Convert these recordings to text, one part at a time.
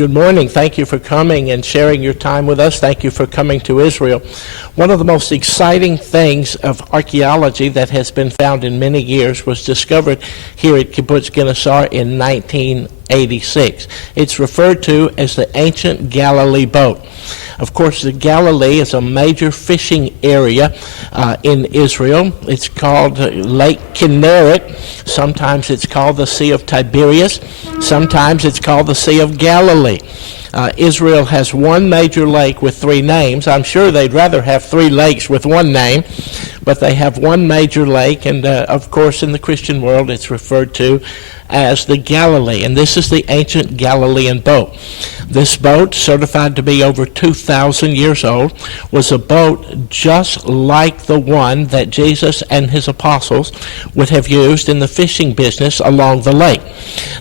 Good morning. Thank you for coming and sharing your time with us. Thank you for coming to Israel. One of the most exciting things of archaeology that has been found in many years was discovered here at Kibbutz Gennesaar in 1986. It's referred to as the Ancient Galilee Boat. Of course, the Galilee is a major fishing area in Israel. It's called Lake Kinneret. Sometimes it's called the Sea of Tiberias. Sometimes it's called the Sea of Galilee. Israel has one major lake with three names. I'm sure they'd rather have three lakes with one name, but they have one major lake, and of course in the Christian world it's referred to as the Galilee, and this is the Ancient Galilean Boat. This boat, certified to be over 2,000 years old, was a boat just like the one that Jesus and his apostles would have used in the fishing business along the lake.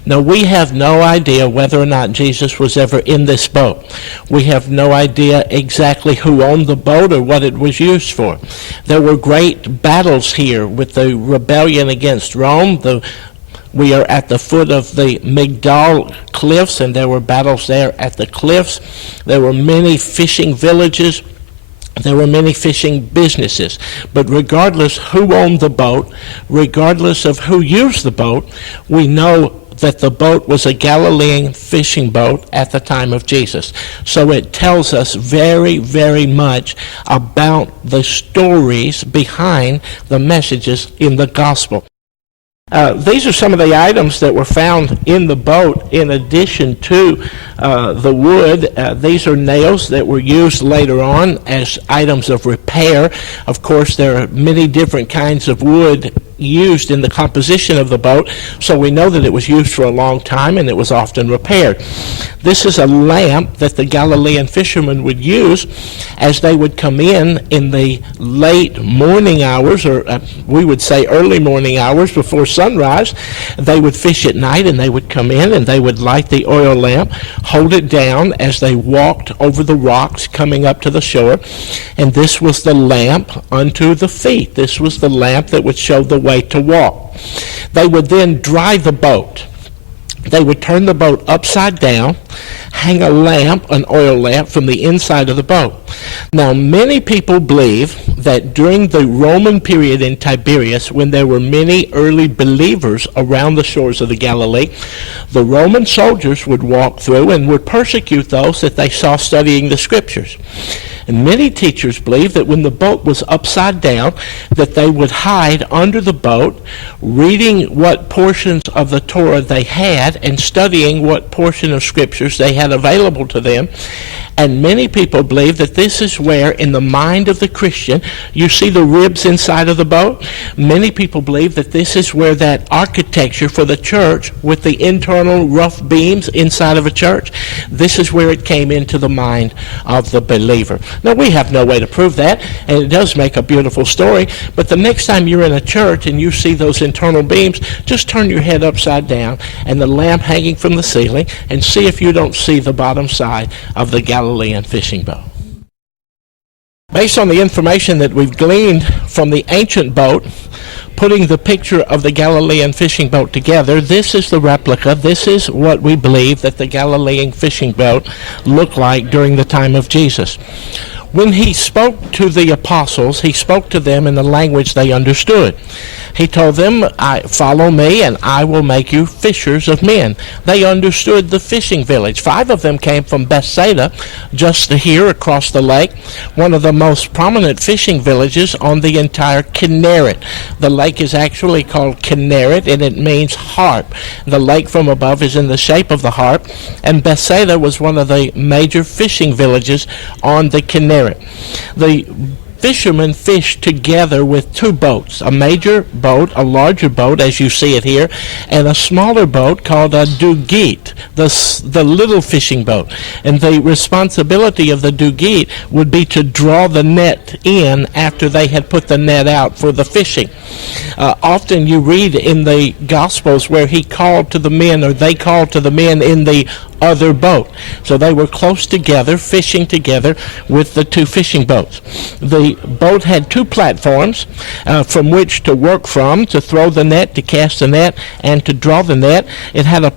Now, we have no idea whether or not Jesus was ever in this boat. We have no idea exactly who owned the boat or what it was used for. There were great battles here with the rebellion against Rome. We are at the foot of the Migdal cliffs, and there were battles there at the cliffs. There were many fishing villages. There were many fishing businesses. But regardless who owned the boat, regardless of who used the boat, we know that the boat was a Galilean fishing boat at the time of Jesus. So it tells us very, very much about the stories behind the messages in the gospel. These are some of the items that were found in the boat in addition to the wood. These are nails that were used later on as items of repair. Of course, there are many different kinds of wood used in the composition of the boat, so we know that it was used for a long time and it was often repaired. This is a lamp that the Galilean fishermen would use as they would come in the late morning hours, or we would say early morning hours before sunrise. They would fish at night, and they would come in and they would light the oil lamp, hold it down as they walked over the rocks coming up to the shore, and this was the lamp unto the feet. This was the lamp that would show the way to walk. They would then dry the boat. They would turn the boat upside down, hang a lamp, an oil lamp, from the inside of the boat. Now, many people believe that during the Roman period in Tiberias, when there were many early believers around the shores of the Galilee, the Roman soldiers would walk through and would persecute those that they saw studying the scriptures. And many teachers believe that when the boat was upside down, that they would hide under the boat, reading what portions of the Torah they had and studying what portion of scriptures they had available to them. And many people believe that this is where, in the mind of the Christian, you see the ribs inside of the boat. Many people believe that this is where that architecture for the church with the internal rough beams inside of a church, this is where it came into the mind of the believer. Now, we have no way to prove that, and it does make a beautiful story, but the next time you're in a church and you see those internal beams, just turn your head upside down and the lamp hanging from the ceiling and see if you don't see the bottom side of the Galilean fishing boat. Based on the information that we've gleaned from the ancient boat, putting the picture of the Galilean fishing boat together, this is the replica. This is what we believe that the Galilean fishing boat looked like during the time of Jesus. When he spoke to the apostles, he spoke to them in the language they understood. He told them, follow me and I will make you fishers of men. They understood the fishing village. 5 of them came from Bethsaida, just here across the lake, one of the most prominent fishing villages on the entire Kinneret. The lake is actually called Kinneret, and it means harp. The lake from above is in the shape of the harp, and Bethsaida was one of the major fishing villages on the Kinneret. The fishermen fished together with 2 boats, a major boat, a larger boat as you see it here, and a smaller boat called a dugit, the little fishing boat. And the responsibility of the dugit would be to draw the net in after they had put the net out for the fishing. Often you read in the Gospels where he called to the men, or they called to the men in the other boat. So they were close together, fishing together with the 2 fishing boats. The boat had 2 platforms from which to work from, to throw the net, to cast the net, and to draw the net. It had a